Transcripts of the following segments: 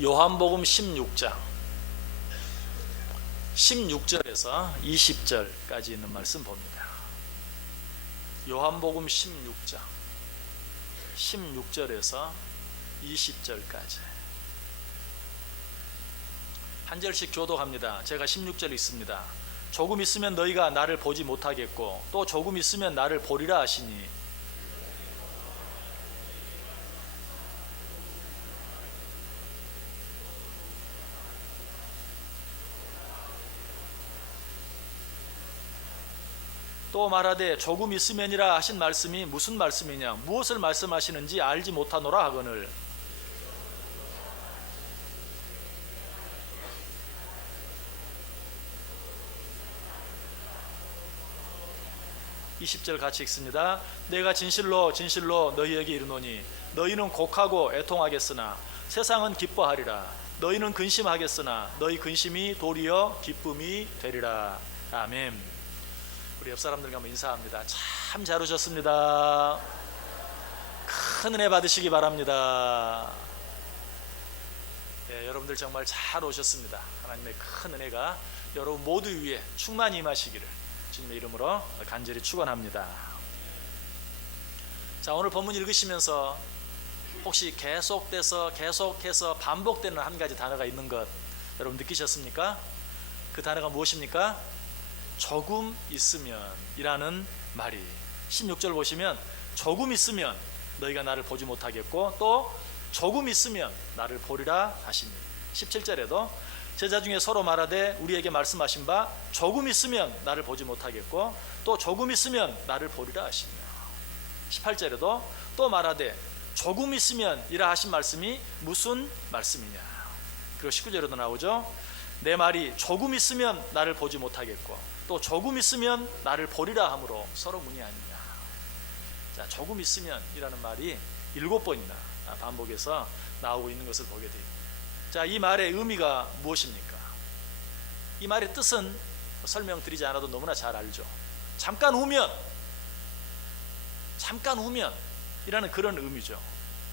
요한복음 16장 16절에서 20절까지 있는 말씀 봅니다. 요한복음 16장 16절에서 20절까지 한 절씩 교독합니다. 제가 16절 읽습니다. 조금 있으면 너희가 나를 보지 못하겠고 또 조금 있으면 나를 보리라 하시니 또 말하되 조금 있으면이라 하신 말씀이 무슨 말씀이냐 무엇을 말씀하시는지 알지 못하노라 하거늘 20절 같이 읽습니다. 내가 진실로 진실로 너희에게 이르노니 너희는 곡하고 애통하겠으나 세상은 기뻐하리라. 너희는 근심하겠으나 너희 근심이 도리어 기쁨이 되리라. 아멘. 우리 옆 사람들과 한번 인사합니다. 참 잘 오셨습니다. 큰 은혜 받으시기 바랍니다. 네, 여러분들 정말 잘 오셨습니다. 하나님의 큰 은혜가 여러분 모두 위에 충만히 임하시기를 주님의 이름으로 간절히 축원합니다. 자, 오늘 본문 읽으시면서 혹시 계속해서 반복되는 한 가지 단어가 있는 것 여러분 느끼셨습니까? 그 단어가 무엇입니까? 조금 있으면 이라는 말이 16절 보시면 조금 있으면 너희가 나를 보지 못하겠고 또 조금 있으면 나를 보리라 하시니 17절에도 제자 중에 서로 말하되 우리에게 말씀하신 바 조금 있으면 나를 보지 못하겠고 또 조금 있으면 나를 보리라 하시며 18절에도 또 말하되 조금 있으면 이라 하신 말씀이 무슨 말씀이냐. 그리고 19절에도 나오죠. 내 말이 조금 있으면 나를 보지 못하겠고 또 조금 있으면 나를 보리라 함으로 서로 문의하느냐. 자, 조금 있으면 이라는 말이 7번이나 반복해서 나오고 있는 것을 보게 됩니다. 자, 이 말의 의미가 무엇입니까? 이 말의 뜻은 설명드리지 않아도 너무나 잘 알죠. 잠깐 후면 이라는 그런 의미죠.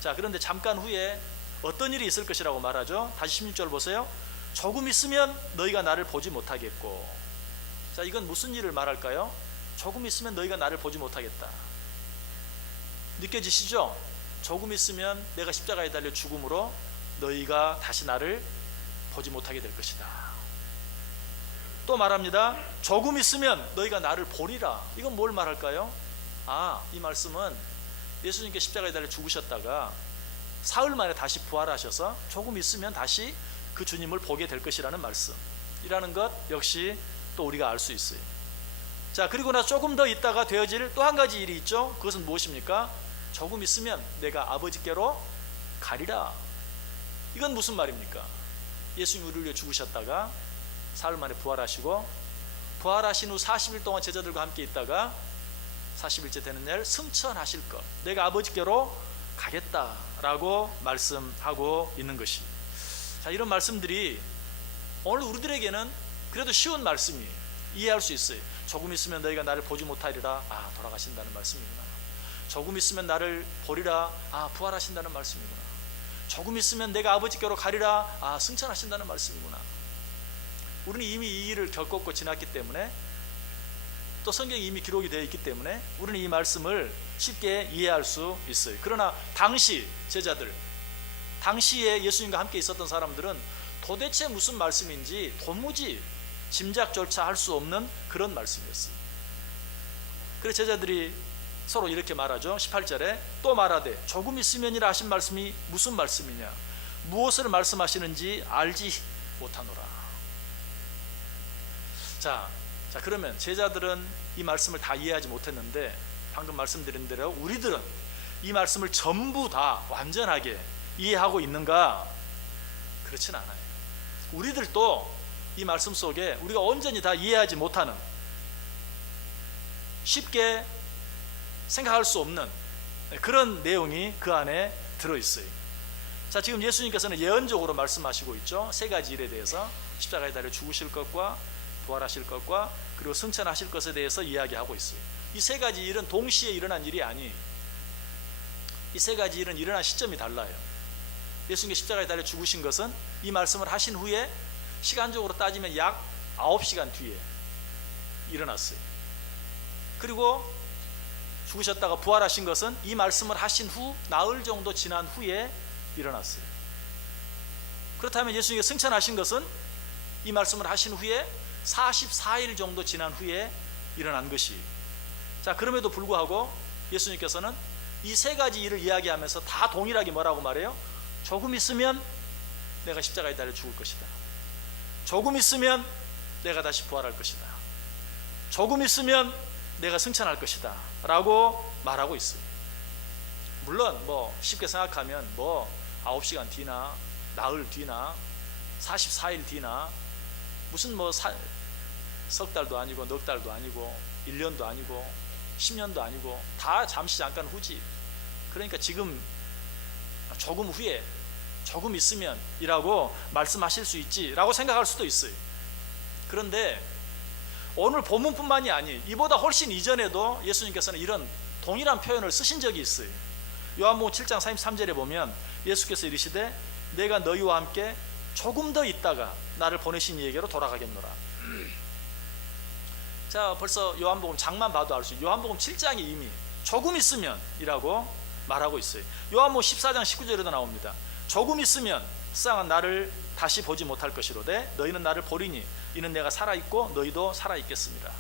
자, 그런데 잠깐 후에 어떤 일이 있을 것이라고 말하죠. 다시 16절 보세요. 조금 있으면 너희가 나를 보지 못하겠고. 자, 이건 무슨 일을 말할까요? 조금 있으면 너희가 나를 보지 못하겠다. 느껴지시죠? 조금 있으면 내가 십자가에 달려 죽음으로 너희가 다시 나를 보지 못하게 될 것이다. 또 말합니다. 조금 있으면 너희가 나를 보리라. 이건 뭘 말할까요? 이 말씀은 예수님께 십자가에 달려 죽으셨다가 사흘 만에 다시 부활하셔서 조금 있으면 다시 그 주님을 보게 될 것이라는 말씀이라는 것 역시 또 우리가 알 수 있어요. 자, 그리고 나서 조금 더 있다가 되어질 또 한 가지 일이 있죠. 그것은 무엇입니까? 조금 있으면 내가 아버지께로 가리라. 이건 무슨 말입니까? 예수님 우리를 위해 죽으셨다가 사흘 만에 부활하시고 부활하신 후 40일 동안 제자들과 함께 있다가 40일째 되는 날 승천하실 것, 내가 아버지께로 가겠다라고 말씀하고 있는 것이. 자, 이런 말씀들이 오늘 우리들에게는 그래도 쉬운 말씀이 이해할 수 있어요. 조금 있으면 너희가 나를 보지 못하리라. 돌아가신다는 말씀이구나. 조금 있으면 나를 보리라. 부활하신다는 말씀이구나. 조금 있으면 내가 아버지께로 가리라. 승천하신다는 말씀이구나. 우리는 이미 이 일을 겪었고 지났기 때문에 또 성경이 이미 기록이 되어 있기 때문에 우리는 이 말씀을 쉽게 이해할 수 있어요. 그러나 당시 제자들, 당시에 예수님과 함께 있었던 사람들은 도대체 무슨 말씀인지 도무지 짐작조차 할 수 없는 그런 말씀이었어요. 그래서 제자들이 서로 이렇게 말하죠. 18절에 또 말하되 조금 있으면이라 하신 말씀이 무슨 말씀이냐 무엇을 말씀하시는지 알지 못하노라. 자, 그러면 제자들은 이 말씀을 다 이해하지 못했는데 방금 말씀드린 대로 우리들은 이 말씀을 전부 다 완전하게 이해하고 있는가? 그렇진 않아요. 우리들도 이 말씀 속에 우리가 온전히 다 이해하지 못하는, 쉽게 생각할 수 없는 그런 내용이 그 안에 들어있어요. 자, 지금 예수님께서는 예언적으로 말씀하시고 있죠. 세 가지 일에 대해서 십자가에 달려 죽으실 것과 부활하실 것과 그리고 승천하실 것에 대해서 이야기하고 있어요. 이 세 가지 일은 동시에 일어난 일이 아니에요. 이 세 가지 일은 일어난 시점이 달라요. 예수님께 십자가에 달려 죽으신 것은 이 말씀을 하신 후에 시간적으로 따지면 약 9시간 뒤에 일어났어요. 그리고 죽으셨다가 부활하신 것은 이 말씀을 하신 후 나흘 정도 지난 후에 일어났어요. 그렇다면 예수님께 승천하신 것은 이 말씀을 하신 후에 44일 정도 지난 후에 일어난 것이. 자, 그럼에도 불구하고 예수님께서는 이 세 가지 일을 이야기하면서 다 동일하게 뭐라고 말해요? 조금 있으면 내가 십자가에 달려 죽을 것이다. 조금 있으면 내가 다시 부활할 것이다. 조금 있으면 내가 승천할 것이다 라고 말하고 있어요. 물론 뭐 쉽게 생각하면 뭐 9시간 뒤나 나흘 뒤나 44일 뒤나 무슨 뭐 석 달도 아니고 넉 달도 아니고 1년도 아니고 10년도 아니고 다 잠시 잠깐 후지. 그러니까 지금 조금 후에 조금 있으면 이라고 말씀하실 수 있지 라고 생각할 수도 있어요. 그런데 오늘 본문뿐만이 아니 이보다 훨씬 이전에도 예수님께서는 이런 동일한 표현을 쓰신 적이 있어요. 요한복음 7장 33절에 보면 예수께서 이르시되 내가 너희와 함께 조금 더 있다가 나를 보내신 이에게로 돌아가겠노라. 자, 벌써 요한복음 장만 봐도 알 수 있어요. 요한복음 7장이 이미 조금 있으면 이라고 말하고 있어요. 요한복음 14장 19절에도 나옵니다. 조금 있으면 세상은 나를 다시 보지 못할 것이로되 너희는 나를 보리니 이는 내가 살아있고 너희도 살아있겠습니다.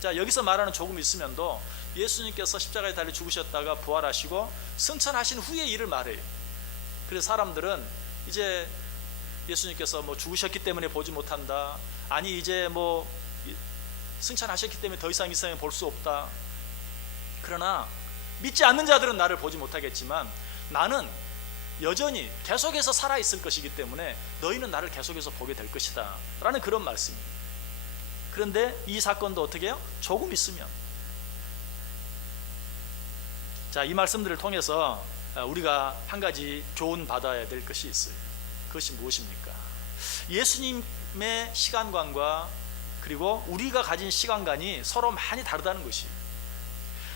자, 여기서 말하는 조금 있으면도 예수님께서 십자가에 달려 죽으셨다가 부활하시고 승천하신 후의 일을 말해요. 그래서 사람들은 이제 예수님께서 뭐 죽으셨기 때문에 보지 못한다, 아니 이제 뭐 승천하셨기 때문에 더 이상 이 세상에 볼 수 없다. 그러나 믿지 않는 자들은 나를 보지 못하겠지만 나는 여전히 계속해서 살아있을 것이기 때문에 너희는 나를 계속해서 보게 될 것이다 라는 그런 말씀입니다. 그런데 이 사건도 어떻게 해요? 조금 있으면. 자, 이 말씀들을 통해서 우리가 한 가지 교훈 받아야 될 것이 있어요. 그것이 무엇입니까? 예수님의 시간관과 그리고 우리가 가진 시간관이 서로 많이 다르다는 것이,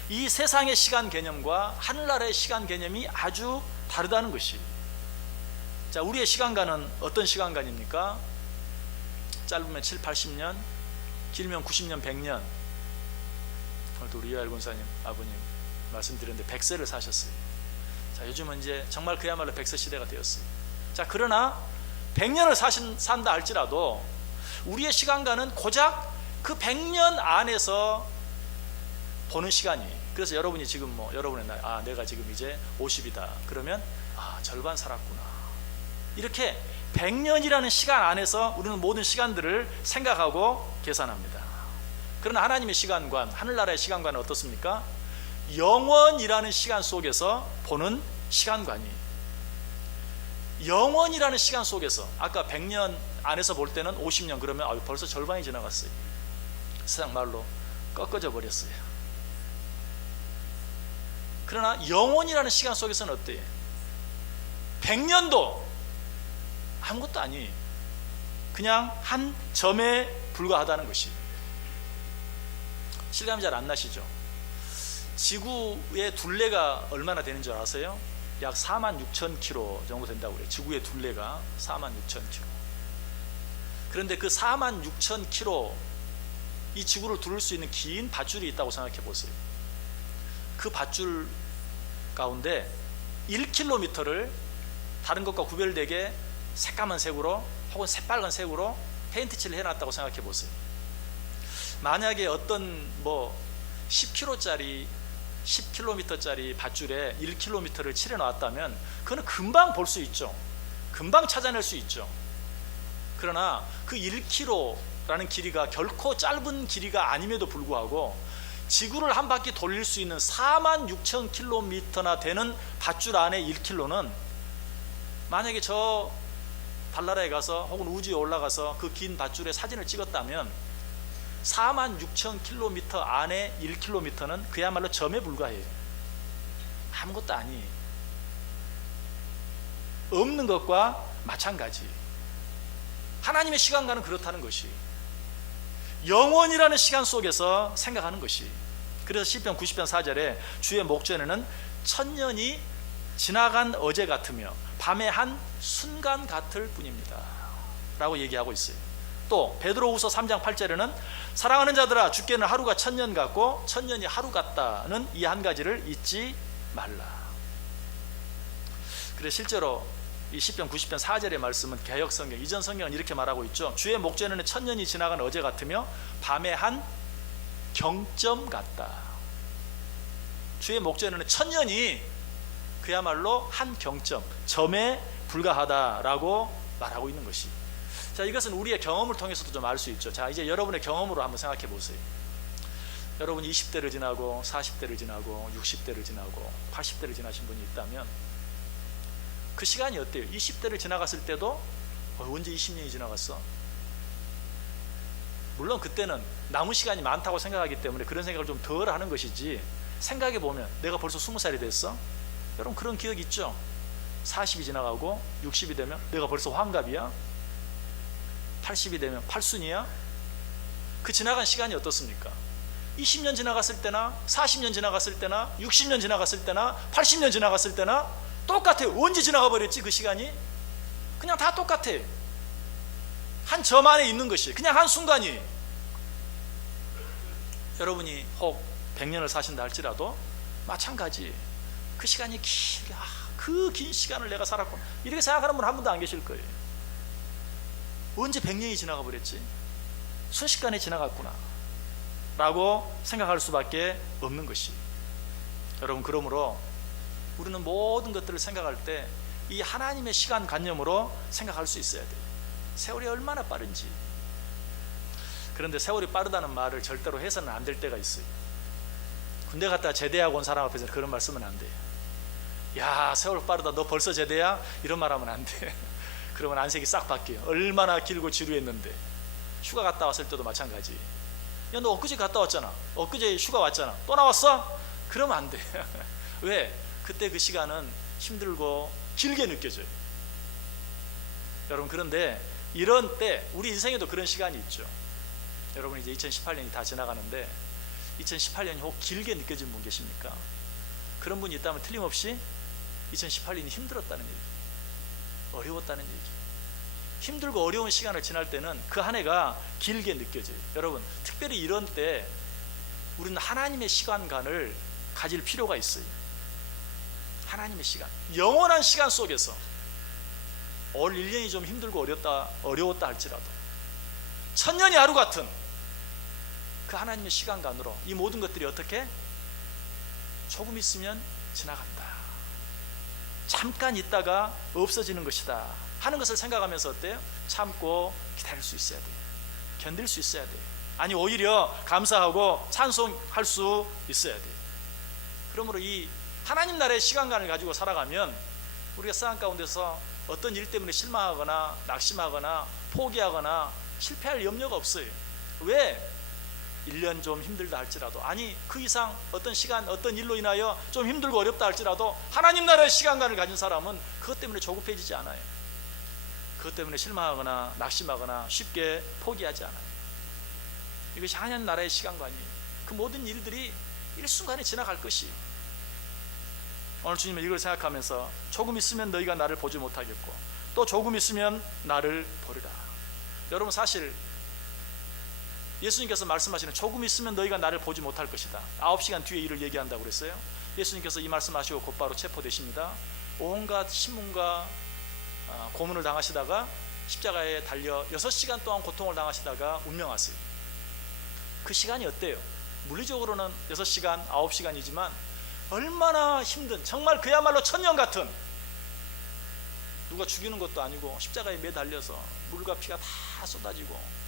이 세상의 시간 개념과 하늘나라의 시간 개념이 아주 다르다는 것이. 자, 우리의 시간관은 어떤 시간관입니까? 짧으면 7, 80년, 길면 90년, 100년. 오늘도 우리 이하일 권사님 아버님 말씀드렸는데 100세를 사셨어요. 자, 요즘은 이제 정말 그야말로 100세 시대가 되었어요. 자, 그러나 100년을 산다 할지라도 우리의 시간관은 고작 그 100년 안에서 보는 시간이. 그래서 여러분이 지금 뭐 여러분의 나이, 아 내가 지금 이제 50이다 그러면 아 절반 살았구나, 이렇게 100년이라는 시간 안에서 우리는 모든 시간들을 생각하고 계산합니다. 그러나 하나님의 시간관, 하늘나라의 시간관은 어떻습니까? 영원이라는 시간 속에서 보는 시간관이, 영원이라는 시간 속에서, 아까 100년 안에서 볼 때는 50년 그러면 벌써 절반이 지나갔어요. 세상 말로 꺾어져 버렸어요. 그러나 영원이라는 시간 속에서는 어때요? 100년도 아무것도 아니, 그냥 한 점에 불과하다는 것이. 실감이 잘 안 나시죠? 지구의 둘레가 얼마나 되는 줄 아세요? 약 46,000km 정도 된다고 그래요. 지구의 둘레가 46,000km. 그런데 그 46,000km 이 지구를 두를 수 있는 긴 밧줄이 있다고 생각해 보세요. 그 밧줄 가운데 1km를 다른 것과 구별되게 새까만 색으로 혹은 새빨간 색으로 페인트칠을 해놨다고 생각해 보세요. 만약에 어떤 뭐 10km짜리 10km짜리 밧줄에 1km를 칠해 놨다면 그거는 금방 볼 수 있죠. 금방 찾아낼 수 있죠. 그러나 그 1km라는 길이가 결코 짧은 길이가 아님에도 불구하고 지구를 한 바퀴 돌릴 수 있는 46,000km나 되는 밧줄 안에 1km는 만약에 저 달나라에 가서 혹은 우주에 올라가서 그 긴 밧줄에 사진을 찍었다면 46,000km 안에 1km는 그야말로 점에 불과해요. 아무것도 아니, 없는 것과 마찬가지. 하나님의 시간과는 그렇다는 것이, 영원이라는 시간 속에서 생각하는 것이. 그래서 시편 90편 4절에 주의 목전에는 1000년이 지나간 어제 같으며 밤의 한 순간 같을 뿐입니다 라고 얘기하고 있어요. 또 베드로후서 3장 8절에는 사랑하는 자들아 주께는 하루가 천년 같고 천년이 하루 같다는 이 한 가지를 잊지 말라. 그래서 실제로 이 시편 90편 4절의 말씀은 개역 성경, 이전 성경은 이렇게 말하고 있죠. 주의 목전에는 천년이 지나간 어제 같으며 밤의 한 경점 같다. 주의 목전에는 천년이 그야말로 한 경점, 점에 불과하다라고 말하고 있는 것이. 자, 이것은 우리의 경험을 통해서도 좀 알 수 있죠. 자, 이제 여러분의 경험으로 한번 생각해 보세요. 여러분 20대를 지나고 40대를 지나고 60대를 지나고 80대를 지나신 분이 있다면 그 시간이 어때요? 20대를 지나갔을 때도 언제 20년이 지나갔어? 물론 그때는 남은 시간이 많다고 생각하기 때문에 그런 생각을 좀 덜 하는 것이지, 생각해 보면 내가 벌써 20살이 됐어? 여러분 그런 기억 있죠? 40이 지나가고 60이 되면 내가 벌써 환갑이야? 80이 되면 팔순이야? 그 지나간 시간이 어떻습니까? 20년 지나갔을 때나 40년 지나갔을 때나 60년 지나갔을 때나 80년 지나갔을 때나 똑같아요. 언제 지나가 버렸지 그 시간이? 그냥 다 똑같아. 한 점 안에 있는 것이 그냥 한 순간이. 여러분이 혹 100년을 사신다 할지라도 마찬가지. 그 시간이 길게, 그 긴 시간을 내가 살았구나 이렇게 생각하는 분 한 분도 안 계실 거예요. 언제 100년이 지나가 버렸지? 순식간에 지나갔구나 라고 생각할 수밖에 없는 것이. 여러분 그러므로 우리는 모든 것들을 생각할 때 이 하나님의 시간관념으로 생각할 수 있어야 돼요. 세월이 얼마나 빠른지. 그런데 세월이 빠르다는 말을 절대로 해서는 안 될 때가 있어요. 군대 갔다 제대하고 온 사람 앞에서 그런 말씀은 안 돼요. 야, 세월 빠르다, 너 벌써 제대야? 이런 말 하면 안 돼. 그러면 안색이 싹 바뀌어요. 얼마나 길고 지루했는데. 휴가 갔다 왔을 때도 마찬가지. 야, 너 엊그제 갔다 왔잖아. 엊그제 휴가 왔잖아. 또 나왔어? 그러면 안 돼. 왜? 그때 그 시간은 힘들고 길게 느껴져요. 여러분 그런데 이런 때 우리 인생에도 그런 시간이 있죠. 여러분 이제 2018년이 다 지나가는데 2018년이 혹 길게 느껴진 분 계십니까? 그런 분이 있다면 틀림없이 2018년이 힘들었다는 얘기, 어려웠다는 얘기. 힘들고 어려운 시간을 지날 때는 그 한 해가 길게 느껴져요. 여러분 특별히 이런 때 우리는 하나님의 시간관을 가질 필요가 있어요. 하나님의 시간, 영원한 시간 속에서 올 1년이 좀 힘들고 어려웠다 할지라도 천년이 하루 같은 그 하나님의 시간관으로 이 모든 것들이 어떻게 조금 있으면 지나간다, 잠깐 있다가 없어지는 것이다 하는 것을 생각하면서 어때요? 참고 기다릴 수 있어야 돼요. 견딜 수 있어야 돼요. 아니 오히려 감사하고 찬송할 수 있어야 돼요. 그러므로 이 하나님 나라의 시간관을 가지고 살아가면 우리가 세상 가운데서 어떤 일 때문에 실망하거나 낙심하거나 포기하거나 실패할 염려가 없어요. 왜? 1년 좀 힘들다 할지라도, 아니 그 이상 어떤 시간 어떤 일로 인하여 좀 힘들고 어렵다 할지라도 하나님 나라의 시간관을 가진 사람은 그것 때문에 조급해지지 않아요. 그것 때문에 실망하거나 낙심하거나 쉽게 포기하지 않아요. 이것이 하나님 나라의 시간관이에요. 그 모든 일들이 일순간에 지나갈 것이. 오늘 주님은 이걸 생각하면서 조금 있으면 너희가 나를 보지 못하겠고 또 조금 있으면 나를 보리라. 여러분 사실 예수님께서 말씀하시는 조금 있으면 너희가 나를 보지 못할 것이다, 9시간 뒤에 일을 얘기한다고 그랬어요. 예수님께서 이 말씀하시고 곧바로 체포되십니다. 온갖 신문과 고문을 당하시다가 십자가에 달려 6시간 동안 고통을 당하시다가 운명하세요. 그 시간이 어때요? 물리적으로는 6시간, 9시간이지만 얼마나 힘든, 정말 그야말로 천년 같은, 누가 죽이는 것도 아니고 십자가에 매달려서 물과 피가 다 쏟아지고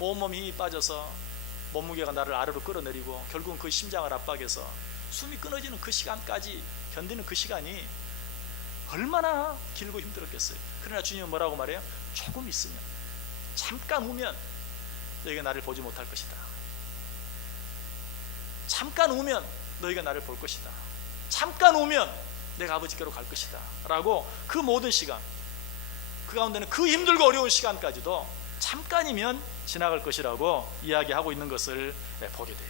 온몸 힘이 빠져서 몸무게가 나를 아래로 끌어내리고 결국은 그 심장을 압박해서 숨이 끊어지는 그 시간까지 견디는 그 시간이 얼마나 길고 힘들었겠어요. 그러나 주님은 뭐라고 말해요? 조금 있으면, 잠깐 우면 너희가 나를 보지 못할 것이다. 잠깐 우면 너희가 나를 볼 것이다. 잠깐 오면 내가 아버지께로 갈 것이다 라고 그 모든 시간, 그 가운데는 그 힘들고 어려운 시간까지도 잠깐이면 지나갈 것이라고 이야기하고 있는 것을 보게 돼요.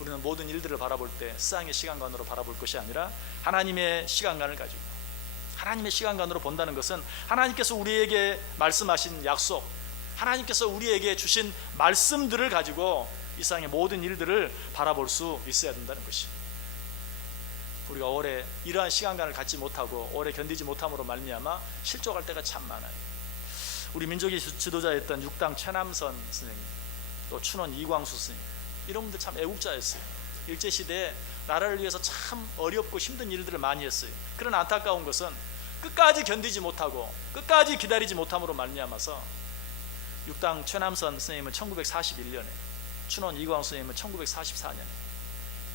우리는 모든 일들을 바라볼 때 세상의 시간관으로 바라볼 것이 아니라 하나님의 시간관을 가지고, 하나님의 시간관으로 본다는 것은 하나님께서 우리에게 말씀하신 약속, 하나님께서 우리에게 주신 말씀들을 가지고 이 세상의 모든 일들을 바라볼 수 있어야 된다는 것입니다. 우리가 오래 이러한 시간관을 갖지 못하고 오래 견디지 못함으로 말미암아 실족할 때가 참 많아요. 우리 민족의 지도자였던 육당 최남선 선생님, 또 춘원 이광수 선생님, 이런 분들 참 애국자였어요. 일제시대에 나라를 위해서 참 어렵고 힘든 일들을 많이 했어요. 그러나 안타까운 것은 끝까지 견디지 못하고 끝까지 기다리지 못함으로 말미암아서 육당 최남선 선생님은 1941년에, 춘원 이광수 선생님은 1944년에,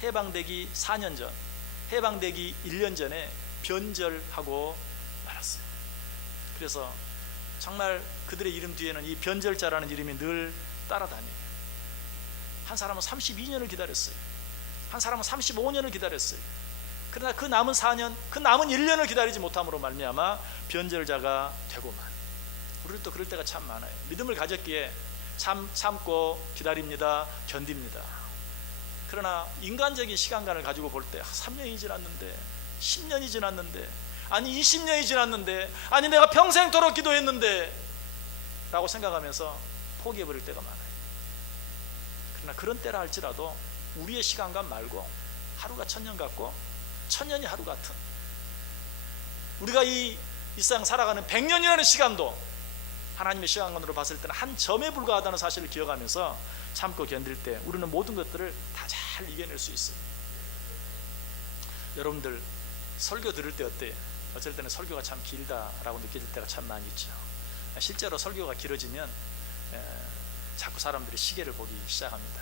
해방되기 4년 전, 해방되기 1년 전에 변절하고 말았어요. 그래서 정말 그들의 이름 뒤에는 이 변절자라는 이름이 늘 따라다녀요. 한 사람은 32년을 기다렸어요. 한 사람은 35년을 기다렸어요. 그러나 그 남은 4년, 그 남은 1년을 기다리지 못함으로 말미암아 변절자가 되고만. 우리도 또 그럴 때가 참 많아요. 믿음을 가졌기에 참고 기다립니다, 견딥니다. 그러나 인간적인 시간관을 가지고 볼 때 3년이 지났는데, 10년이 지났는데, 아니 20년이 지났는데, 아니 내가 평생토록 기도했는데 라고 생각하면서 포기해버릴 때가 많아요. 그러나 그런 때라 할지라도 우리의 시간관 말고 하루가 1000년 같고 1000년이 하루 같은, 우리가 이 세상 살아가는 100년이라는 시간도 하나님의 시간관으로 봤을 때는 한 점에 불과하다는 사실을 기억하면서 참고 견딜 때 우리는 모든 것들을 다 잘 이겨낼 수 있어요. 여러분들 설교 들을 때 어때요? 어쩔 때는 설교가 참 길다라고 느껴질 때가 참 많이 있죠. 실제로 설교가 길어지면 자꾸 사람들이 시계를 보기 시작합니다.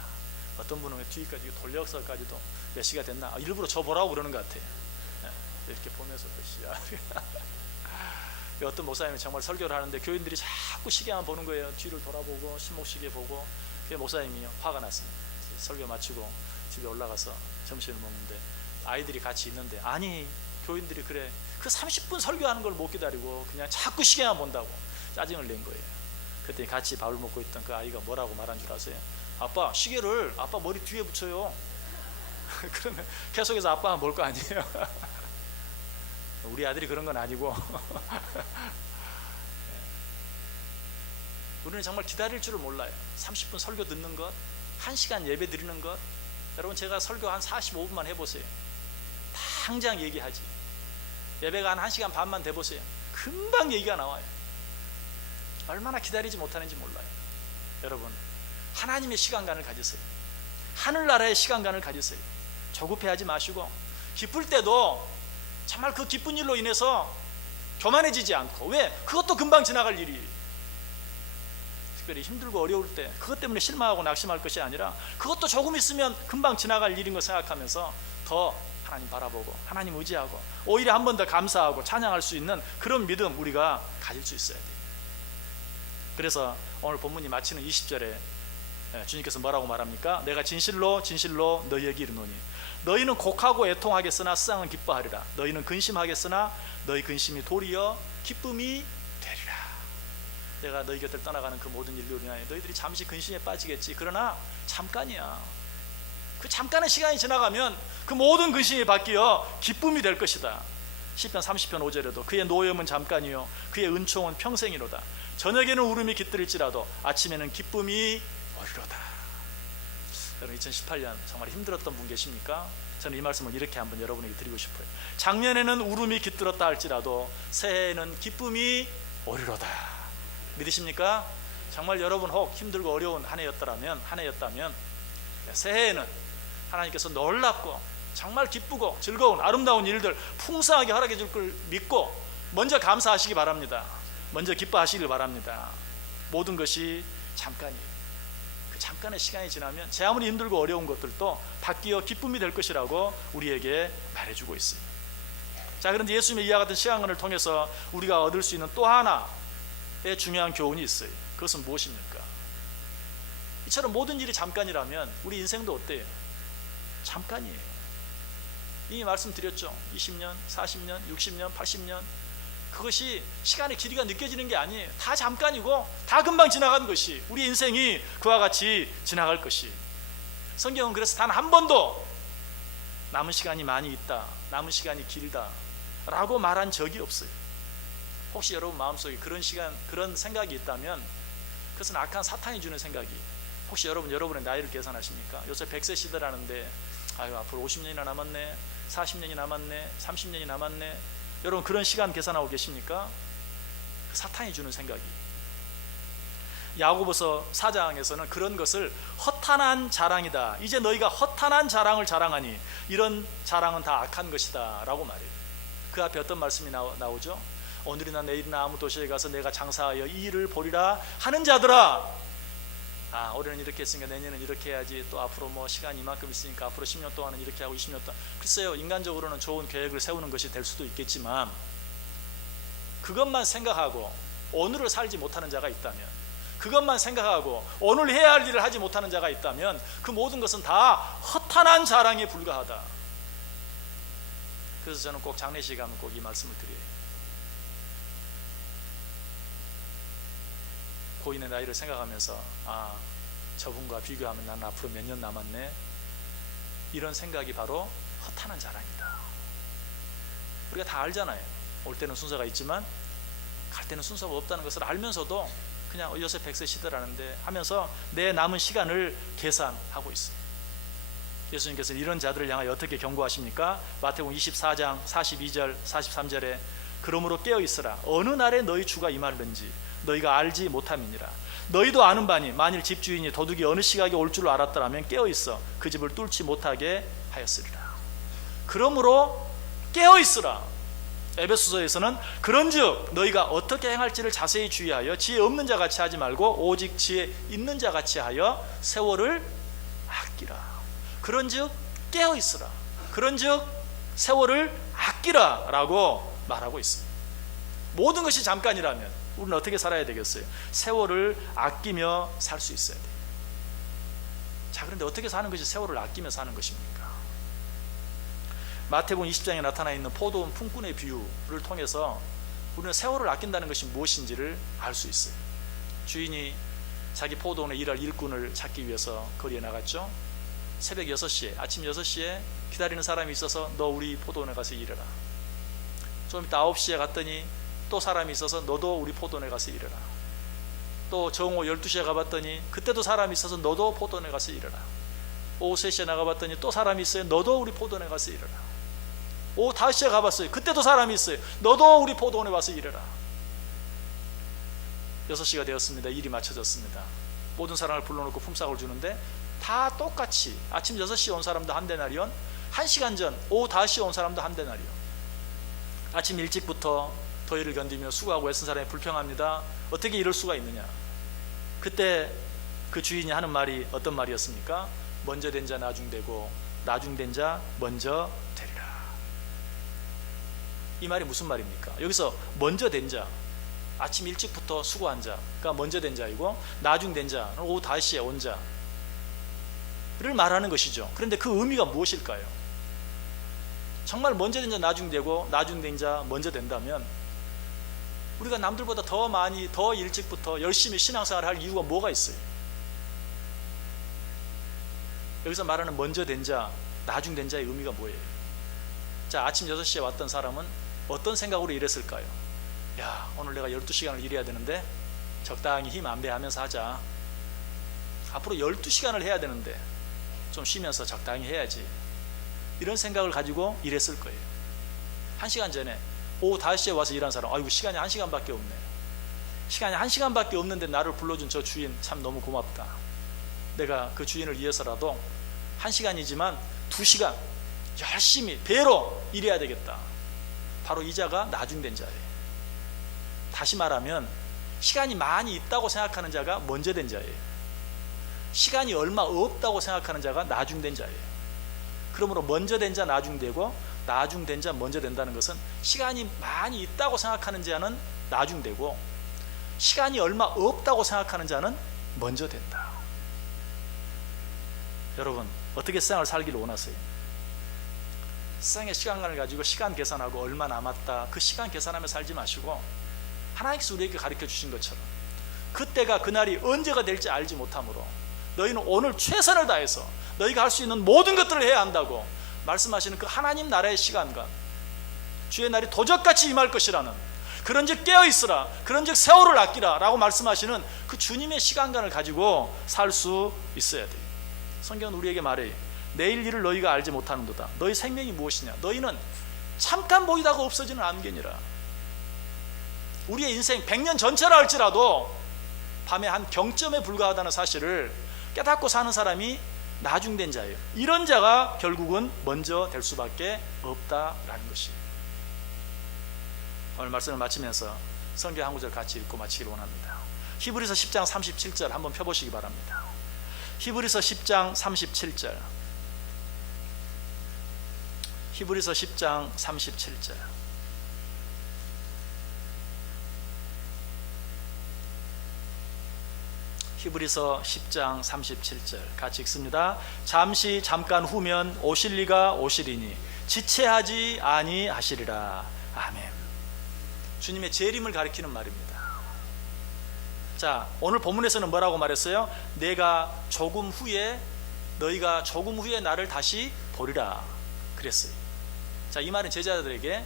어떤 분은 뒤까지 돌려서까지도 몇 시가 됐나 일부러 저 보라고 그러는 것 같아요. 이렇게 보면서 몇 시야. 어떤 목사님이 정말 설교를 하는데 교인들이 자꾸 시계만 보는 거예요. 뒤를 돌아보고 신목시계 보고. 그 목사님이 화가 났습니다. 설교 마치고 집에 올라가서 점심을 먹는데 아이들이 같이 있는데, 아니 교인들이 그래 그 30분 설교하는 걸 못 기다리고 그냥 자꾸 시계만 본다고 짜증을 낸 거예요. 그때 같이 밥을 먹고 있던 그 아이가 뭐라고 말한 줄 아세요? 아빠, 시계를 아빠 머리 뒤에 붙여요. 그러면 계속해서 아빠가 뭘 거 아니에요. 우리 아들이 그런 건 아니고 우리는 정말 기다릴 줄을 몰라요. 30분 설교 듣는 것, 1시간 예배 드리는 것. 여러분 제가 설교 한 45분만 해보세요. 당장 얘기하지. 예배가 한 1시간 반만 돼보세요. 금방 얘기가 나와요. 얼마나 기다리지 못하는지 몰라요. 여러분 하나님의 시간관을 가지세요. 하늘나라의 시간관을 가지세요. 조급해하지 마시고, 기쁠 때도 정말 그 기쁜 일로 인해서 교만해지지 않고, 왜? 그것도 금방 지나갈 일이에요. 특별히 힘들고 어려울 때 그것 때문에 실망하고 낙심할 것이 아니라 그것도 조금 있으면 금방 지나갈 일인 거 생각하면서 더 하나님 바라보고 하나님 의지하고 오히려 한 번 더 감사하고 찬양할 수 있는 그런 믿음 우리가 가질 수 있어야 돼요. 그래서 오늘 본문이 마치는 20절에 주님께서 뭐라고 말합니까? 내가 진실로 진실로 너희에게 이르노니 너희는 곡하고 애통하겠으나 세상은 기뻐하리라. 너희는 근심하겠으나 너희 근심이 도리어 기쁨이 되리라. 내가 너희 곁을 떠나가는 그 모든 일로 인하여 너희들이 잠시 근심에 빠지겠지. 그러나 잠깐이야. 그 잠깐의 시간이 지나가면 그 모든 근심이 바뀌어 기쁨이 될 것이다. 시편 30편 5절에도 그의 노염은 잠깐이요 그의 은총은 평생이로다. 저녁에는 울음이 깃들일지라도 아침에는 기쁨이 오리로다. 여러분 2018년 정말 힘들었던 분 계십니까? 저는 이 말씀을 이렇게 한번 여러분에게 드리고 싶어요. 작년에는 울음이 깃들었다 할지라도 새해에는 기쁨이 오리로다. 믿으십니까? 정말 여러분 혹 힘들고 어려운 한 해였다면 새해에는 하나님께서 놀랍고 정말 기쁘고 즐거운 아름다운 일들 풍성하게 허락해 줄 걸 믿고 먼저 감사하시기 바랍니다. 먼저 기뻐하시길 바랍니다. 모든 것이 잠깐이에요. 그 잠깐의 시간이 지나면 제 아무리 힘들고 어려운 것들도 바뀌어 기쁨이 될 것이라고 우리에게 말해주고 있어요. 자, 그런데 예수님의 이와 같은 시간을 통해서 우리가 얻을 수 있는 또 하나의 중요한 교훈이 있어요. 그것은 무엇입니까? 이처럼 모든 일이 잠깐이라면 우리 인생도 어때요? 잠깐이에요. 이미 말씀드렸죠. 20년, 40년, 60년, 80년 그것이 시간의 길이가 느껴지는 게 아니에요. 다 잠깐이고 다 금방 지나가는 것이 우리 인생이 그와 같이 지나갈 것이. 성경은 그래서 단 한 번도 남은 시간이 많이 있다, 남은 시간이 길다 라고 말한 적이 없어요. 혹시 여러분 마음속에 그런 시간, 그런 생각이 있다면 그것은 악한 사탄이 주는 생각이. 혹시 여러분의 나이를 계산하십니까? 요새 100세 시대라는데 아유 앞으로 50년이나 남았네, 40년이 남았네, 30년이 남았네. 여러분 그런 시간 계산하고 계십니까? 그 사탄이 주는 생각이. 야고보서 4장에서는 그런 것을 허탄한 자랑이다, 이제 너희가 허탄한 자랑을 자랑하니 이런 자랑은 다 악한 것이다 라고 말해요. 그 앞에 어떤 말씀이 나오죠? 오늘이나 내일이나 아무 도시에 가서 내가 장사하여 이 일을 보리라 하는 자들아, 올해는 이렇게 했으니까 내년은 이렇게 해야지, 또 앞으로 뭐 시간이 이만큼 있으니까 앞으로 10년 동안은 이렇게 하고 20년 동안. 글쎄요, 인간적으로는 좋은 계획을 세우는 것이 될 수도 있겠지만 그것만 생각하고 오늘을 살지 못하는 자가 있다면, 그것만 생각하고 오늘 해야 할 일을 하지 못하는 자가 있다면 그 모든 것은 다 허탄한 자랑에 불과하다. 그래서 저는 꼭 장례식에 가면 꼭 이 말씀을 드려요. 고인의 나이를 생각하면서 저분과 비교하면 나는 앞으로 몇 년 남았네, 이런 생각이 바로 허탄한 자랑이다. 우리가 다 알잖아요. 올 때는 순서가 있지만 갈 때는 순서가 없다는 것을 알면서도 그냥 요새 100세 시대라는데 하면서 내 남은 시간을 계산하고 있어요. 예수님께서는 이런 자들을 향하여 어떻게 경고하십니까? 마태복음 24장 42절 43절에 그러므로 깨어있으라, 어느 날에 너희 주가 임하는지 너희가 알지 못함이니라. 너희도 아는 바니 만일 집주인이 도둑이 어느 시각에 올 줄 알았더라면 깨어있어 그 집을 뚫지 못하게 하였으리라. 그러므로 깨어있으라. 에베소서에서는 그런즉 너희가 어떻게 행할지를 자세히 주의하여 지혜 없는 자 같이 하지 말고 오직 지혜 있는 자 같이 하여 세월을 아끼라. 그런즉 깨어있으라, 그런즉 세월을 아끼라 라고 말하고 있습니다. 모든 것이 잠깐이라면 우리는 어떻게 살아야 되겠어요? 세월을 아끼며 살 수 있어야 돼요. 자, 그런데 어떻게 사는 것이 세월을 아끼며 사는 것입니까? 마태복음 20장에 나타나 있는 포도원 품꾼의 비유를 통해서 우리는 세월을 아낀다는 것이 무엇인지를 알 수 있어요. 주인이 자기 포도원에 일할 일꾼을 찾기 위해서 거리에 나갔죠. 새벽 6시에, 아침 6시에 기다리는 사람이 있어서 너 우리 포도원에 가서 일해라. 좀 이따 9시에 갔더니 또 사람이 있어서 너도 우리 포도원에 가서 일해라. 또 정오 12시에 가봤더니 그때도 사람이 있어서 너도 포도원에 가서 일해라. 오후 3시에 나가봤더니 또 사람이 있어요. 너도 우리 포도원에 가서 일해라. 오후 5시에 가봤어요. 그때도 사람이 있어요. 너도 우리 포도원에 와서 일해라. 6시가 되었습니다. 일이 맞춰졌습니다. 모든 사람을 불러놓고 품삯을 주는데 다 똑같이 아침 6시에 온 사람도 한 데나리온, 1시간 전 오후 5시에 온 사람도 한 데나리온. 아침 일찍부터 더위를 견디며 수고하고 애쓴 사람이 불평합니다. 어떻게 이럴 수가 있느냐. 그때 그 주인이 하는 말이 어떤 말이었습니까? 먼저 된 자 나중 되고 나중 된 자 먼저 되리라. 이 말이 무슨 말입니까? 여기서 먼저 된 자, 아침 일찍부터 수고한 자가 먼저 된 자이고 나중 된 자는 오후 5시에 온 자를 말하는 것이죠. 그런데 그 의미가 무엇일까요? 정말 먼저 된 자 나중 되고 나중 된 자 먼저 된다면 우리가 남들보다 더 많이 더 일찍부터 열심히 신앙생활을 할 이유가 뭐가 있어요? 여기서 말하는 먼저 된 자, 나중 된 자의 의미가 뭐예요? 자, 아침 6시에 왔던 사람은 어떤 생각으로 일했을까요? 야, 오늘 내가 12시간을 일해야 되는데 적당히 힘 안 배하면서 하자. 앞으로 12시간을 해야 되는데 좀 쉬면서 적당히 해야지. 이런 생각을 가지고 일했을 거예요. 1시간 전에 오후 5시에 와서 일한 사람, 아이고 시간이 1시간밖에 없네. 시간이 1시간밖에 없는데 나를 불러준 저 주인 참 너무 고맙다. 내가 그 주인을 위해서라도 1시간이지만 2시간 열심히 배로 일해야 되겠다. 바로 이 자가 나중된 자예요. 다시 말하면 시간이 많이 있다고 생각하는 자가 먼저 된 자예요. 시간이 얼마 없다고 생각하는 자가 나중된 자예요. 그러므로 먼저 된 자 나중되고 나중된 자 먼저 된다는 것은 시간이 많이 있다고 생각하는 자는 나중되고 시간이 얼마 없다고 생각하는 자는 먼저 된다. 여러분, 어떻게 세상을 살기를 원하세요? 세상의 시간을 가지고 시간 계산하고 얼마 남았다 그 시간 계산하며 살지 마시고 하나님께서 우리에게 가르쳐 주신 것처럼 그때가 그날이 언제가 될지 알지 못하므로 너희는 오늘 최선을 다해서 너희가 할 수 있는 모든 것들을 해야 한다고 말씀하시는 그 하나님 나라의 시간과 주의 날이 도적같이 임할 것이라는, 그런즉 깨어있으라, 그런즉 세월을 아끼라 라고 말씀하시는 그 주님의 시간관을 가지고 살 수 있어야 돼요. 성경은 우리에게 말해요. 내일 일을 너희가 알지 못하는도다. 너희 생명이 무엇이냐? 너희는 잠깐 보이다가 없어지는 안개니라. 우리의 인생 100년 전체라 할지라도 밤에 한 경점에 불과하다는 사실을 깨닫고 사는 사람이 나중된 자예요. 이런 자가 결국은 먼저 될 수밖에 없다라는 것이. 오늘 말씀을 마치면서 성경 한 구절 같이 읽고 마치기를 원합니다. 히브리서 10장 37절 한번 펴보시기 바랍니다. 히브리서 10장 37절. 히브리서 10장 37절. 히브리서 10장 37절 같이 읽습니다. 잠시 잠깐 후면 오실 리가 오시리니 지체하지 아니하시리라. 아멘. 주님의 재림을 가리키는 말입니다. 자, 오늘 본문에서는 뭐라고 말했어요? 내가 조금 후에, 너희가 조금 후에 나를 다시 보리라 그랬어요. 자, 이 말은 제자들에게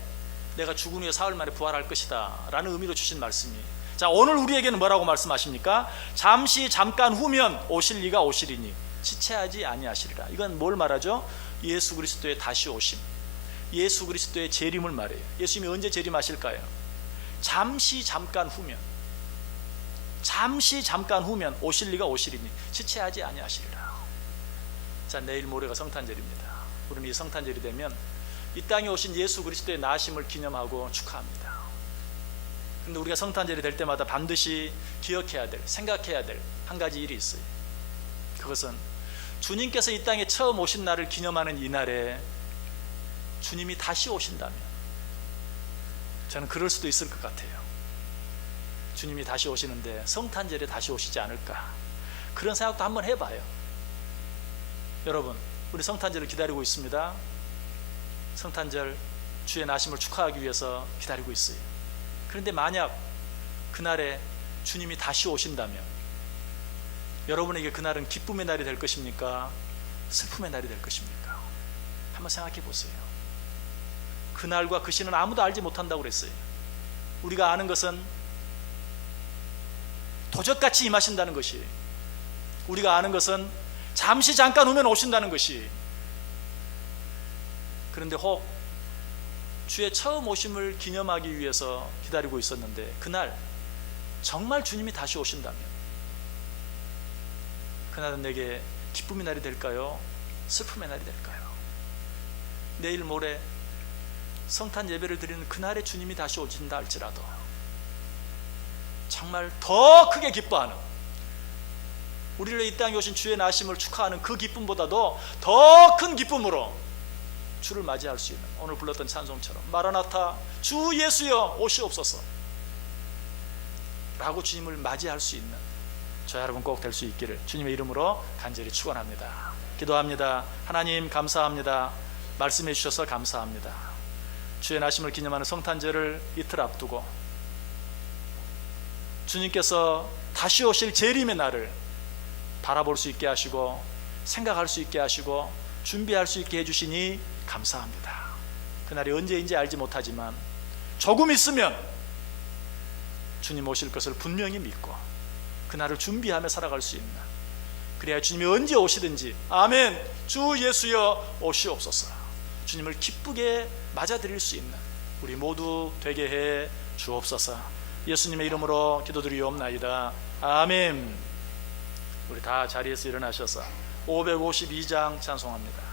내가 죽은 후에 사흘 만에 부활할 것이다 라는 의미로 주신 말씀이. 자, 오늘 우리에게는 뭐라고 말씀하십니까? 잠시 잠깐 후면 오실 리가 오시리니 지체하지 아니하시리라. 이건 뭘 말하죠? 예수 그리스도의 다시 오심, 예수 그리스도의 재림을 말해요. 예수님이 언제 재림하실까요? 잠시 잠깐 후면, 잠시 잠깐 후면 오실 리가 오시리니 지체하지 아니하시리라. 자, 내일 모레가 성탄절입니다. 우리는 이 성탄절이 되면 이 땅에 오신 예수 그리스도의 나심을 기념하고 축하합니다. 그런데 우리가 성탄절이 될 때마다 반드시 기억해야 될, 생각해야 될 한 가지 일이 있어요. 그것은 주님께서 이 땅에 처음 오신 날을 기념하는 이 날에 주님이 다시 오신다면, 저는 그럴 수도 있을 것 같아요. 주님이 다시 오시는데 성탄절에 다시 오시지 않을까, 그런 생각도 한번 해봐요. 여러분, 우리 성탄절을 기다리고 있습니다. 성탄절 주의 나심을 축하하기 위해서 기다리고 있어요. 그런데 만약 그날에 주님이 다시 오신다면 여러분에게 그날은 기쁨의 날이 될 것입니까? 슬픔의 날이 될 것입니까? 한번 생각해 보세요. 그날과 그 시는 아무도 알지 못한다고 그랬어요. 우리가 아는 것은 도적같이 임하신다는 것이, 우리가 아는 것은 잠시 잠깐 후면 오신다는 것이. 그런데 혹 주의 처음 오심을 기념하기 위해서 기다리고 있었는데 그날 정말 주님이 다시 오신다면 그날은 내게 기쁨의 날이 될까요? 슬픔의 날이 될까요? 내일 모레 성탄 예배를 드리는 그날에 주님이 다시 오신다 할지라도 정말 더 크게 기뻐하는, 우리를 이 땅에 오신 주의 나심을 축하하는 그 기쁨보다도 더 큰 기쁨으로 주를 맞이할 수 있는, 오늘 불렀던 찬송처럼 마라나타 주 예수여 오시옵소서 라고 주님을 맞이할 수 있는 저 여러분 꼭 될 수 있기를 주님의 이름으로 간절히 축원합니다. 기도합니다. 하나님 감사합니다. 말씀해 주셔서 감사합니다. 주의 나심을 기념하는 성탄절을 이틀 앞두고 주님께서 다시 오실 재림의 날을 바라볼 수 있게 하시고 생각할 수 있게 하시고 준비할 수 있게 해주시니 감사합니다. 그날이 언제인지 알지 못하지만 조금 있으면 주님 오실 것을 분명히 믿고 그날을 준비하며 살아갈 수 있는, 그래야 주님이 언제 오시든지 아멘 주 예수여 오시옵소서 주님을 기쁘게 맞아들일 수 있는 우리 모두 되게 해 주옵소서. 예수님의 이름으로 기도드리옵나이다. 아멘. 우리 다 자리에서 일어나셔서 552장 찬송합니다.